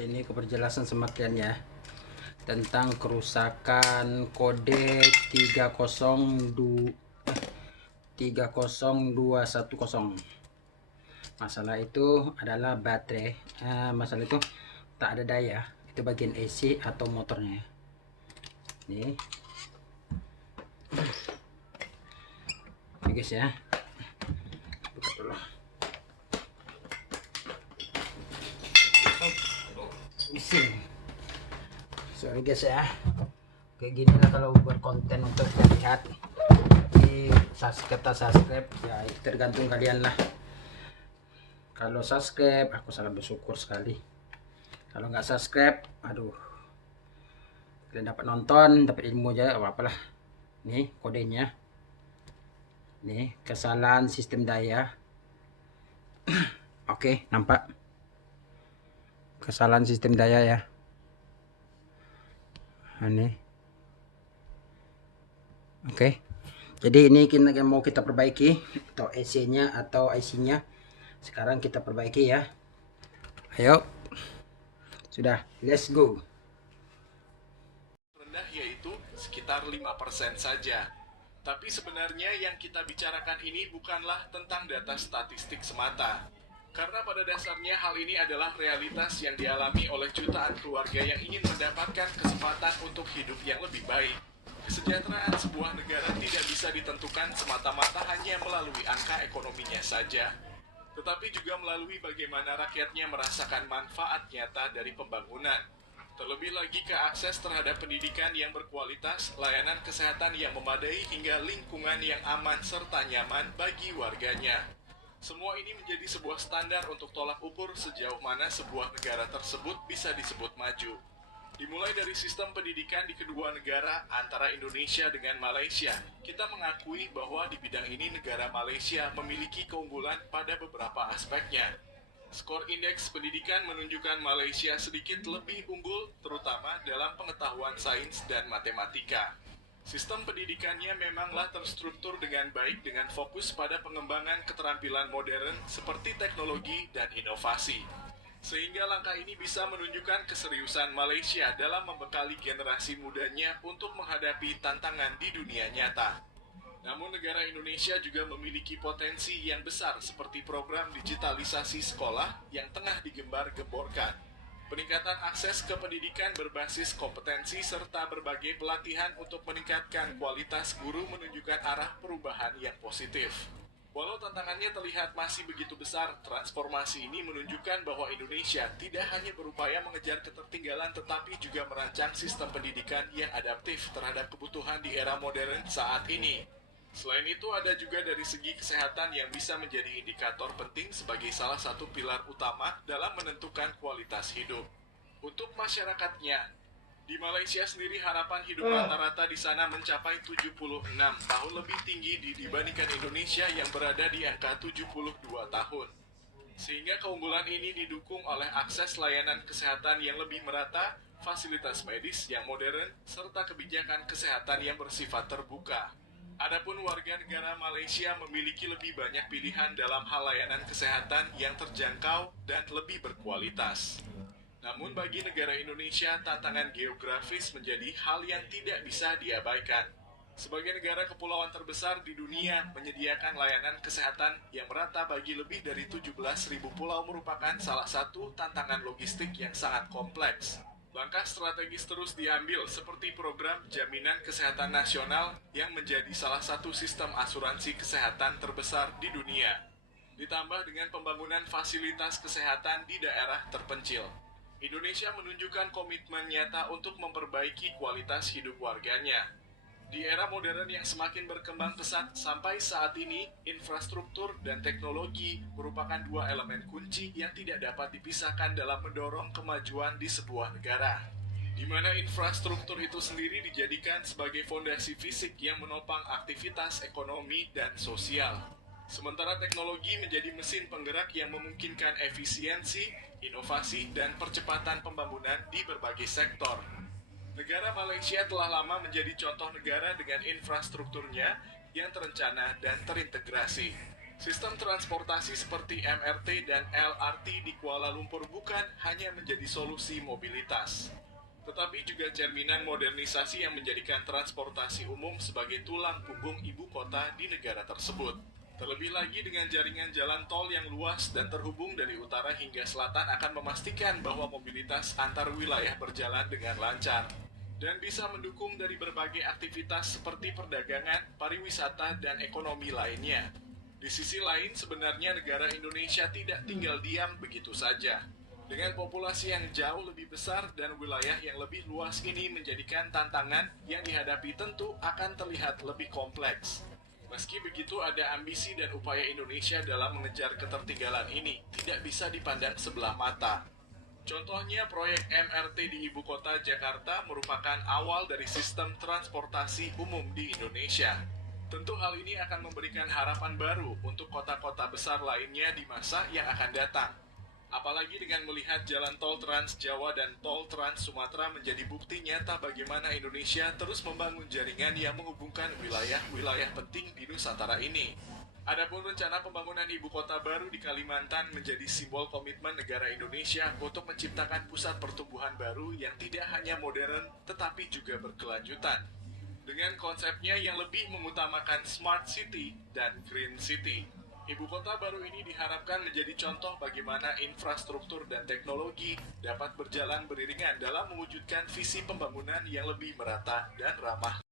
Ini keperjelasan sama kalian ya tentang kerusakan kode 30210. Masalah itu adalah baterai. Masalah itu tak ada daya, itu bagian AC atau motornya. Nih guys ya, buka dulu. Bising. Sorry guys ya, kayak gini lah kalau buat konten untuk lihat. Di subscribe ya, tergantung kalian lah. Kalau subscribe aku sangat bersyukur sekali. Kalau nggak subscribe, aduh, kalian dapat nonton, dapat ilmu aja, apalah. Nih kodenya, nih kesalahan sistem daya. Oke, nampak kesalahan sistem daya ya. Ini oke, jadi ini mau kita perbaiki, atau AC nya atau IC nya sekarang kita perbaiki ya. Ayo, sudah, let's go. Rendah yaitu sekitar 5% saja. Tapi sebenarnya yang kita bicarakan ini bukanlah tentang data statistik semata. Karena pada dasarnya hal ini adalah realitas yang dialami oleh jutaan keluarga yang ingin mendapatkan kesempatan untuk hidup yang lebih baik. Kesejahteraan sebuah negara tidak bisa ditentukan semata-mata hanya melalui angka ekonominya saja, tetapi juga melalui bagaimana rakyatnya merasakan manfaat nyata dari pembangunan. Terlebih lagi ke akses terhadap pendidikan yang berkualitas, layanan kesehatan yang memadai, hingga lingkungan yang aman serta nyaman bagi warganya. Semua ini menjadi sebuah standar untuk tolak ukur sejauh mana sebuah negara tersebut bisa disebut maju. Dimulai dari sistem pendidikan di kedua negara antara Indonesia dengan Malaysia, kita mengakui bahwa di bidang ini negara Malaysia memiliki keunggulan pada beberapa aspeknya. Skor indeks pendidikan menunjukkan Malaysia sedikit lebih unggul, terutama dalam pengetahuan sains dan matematika. Sistem pendidikannya memanglah terstruktur dengan baik dengan fokus pada pengembangan keterampilan modern seperti teknologi dan inovasi. Sehingga langkah ini bisa menunjukkan keseriusan Malaysia dalam membekali generasi mudanya untuk menghadapi tantangan di dunia nyata. Namun negara Indonesia juga memiliki potensi yang besar seperti program digitalisasi sekolah yang tengah digembar-gemborkan. Peningkatan akses ke pendidikan berbasis kompetensi serta berbagai pelatihan untuk meningkatkan kualitas guru menunjukkan arah perubahan yang positif. Walau tantangannya terlihat masih begitu besar, transformasi ini menunjukkan bahwa Indonesia tidak hanya berupaya mengejar ketertinggalan tetapi juga merancang sistem pendidikan yang adaptif terhadap kebutuhan di era modern saat ini. Selain itu, ada juga dari segi kesehatan yang bisa menjadi indikator penting sebagai salah satu pilar utama dalam menentukan kualitas hidup. Untuk masyarakatnya, di Malaysia sendiri harapan hidup rata-rata di sana mencapai 76 tahun, lebih tinggi dibandingkan Indonesia yang berada di angka 72 tahun. Sehingga keunggulan ini didukung oleh akses layanan kesehatan yang lebih merata, fasilitas medis yang modern, serta kebijakan kesehatan yang bersifat terbuka. Adapun warga negara Malaysia memiliki lebih banyak pilihan dalam hal layanan kesehatan yang terjangkau dan lebih berkualitas. Namun bagi negara Indonesia, tantangan geografis menjadi hal yang tidak bisa diabaikan. Sebagai negara kepulauan terbesar di dunia, menyediakan layanan kesehatan yang merata bagi lebih dari 17.000 pulau merupakan salah satu tantangan logistik yang sangat kompleks. Langkah strategis terus diambil seperti program Jaminan Kesehatan Nasional yang menjadi salah satu sistem asuransi kesehatan terbesar di dunia. Ditambah dengan pembangunan fasilitas kesehatan di daerah terpencil. Indonesia menunjukkan komitmen nyata untuk memperbaiki kualitas hidup warganya. Di era modern yang semakin berkembang pesat, sampai saat ini, infrastruktur dan teknologi merupakan dua elemen kunci yang tidak dapat dipisahkan dalam mendorong kemajuan di sebuah negara. Di mana infrastruktur itu sendiri dijadikan sebagai fondasi fisik yang menopang aktivitas ekonomi dan sosial. Sementara teknologi menjadi mesin penggerak yang memungkinkan efisiensi, inovasi, dan percepatan pembangunan di berbagai sektor. Negara Malaysia telah lama menjadi contoh negara dengan infrastrukturnya yang terencana dan terintegrasi. Sistem transportasi seperti MRT dan LRT di Kuala Lumpur bukan hanya menjadi solusi mobilitas, tetapi juga cerminan modernisasi yang menjadikan transportasi umum sebagai tulang punggung ibu kota di negara tersebut. Terlebih lagi dengan jaringan jalan tol yang luas dan terhubung dari utara hingga selatan akan memastikan bahwa mobilitas antar wilayah berjalan dengan lancar dan bisa mendukung dari berbagai aktivitas seperti perdagangan, pariwisata, dan ekonomi lainnya. Di sisi lain, sebenarnya negara Indonesia tidak tinggal diam begitu saja. Dengan populasi yang jauh lebih besar dan wilayah yang lebih luas ini menjadikan tantangan yang dihadapi tentu akan terlihat lebih kompleks. Meski begitu, ada ambisi dan upaya Indonesia dalam mengejar ketertinggalan ini tidak bisa dipandang sebelah mata. Contohnya, proyek MRT di ibu kota Jakarta merupakan awal dari sistem transportasi umum di Indonesia. Tentu hal ini akan memberikan harapan baru untuk kota-kota besar lainnya di masa yang akan datang. Apalagi dengan melihat jalan tol Trans Jawa dan tol Trans Sumatera menjadi bukti nyata bagaimana Indonesia terus membangun jaringan yang menghubungkan wilayah-wilayah penting di Nusantara ini. Adapun rencana pembangunan ibu kota baru di Kalimantan menjadi simbol komitmen negara Indonesia untuk menciptakan pusat pertumbuhan baru yang tidak hanya modern tetapi juga berkelanjutan. Dengan konsepnya yang lebih mengutamakan smart city dan green city. Ibu kota baru ini diharapkan menjadi contoh bagaimana infrastruktur dan teknologi dapat berjalan beriringan dalam mewujudkan visi pembangunan yang lebih merata dan ramah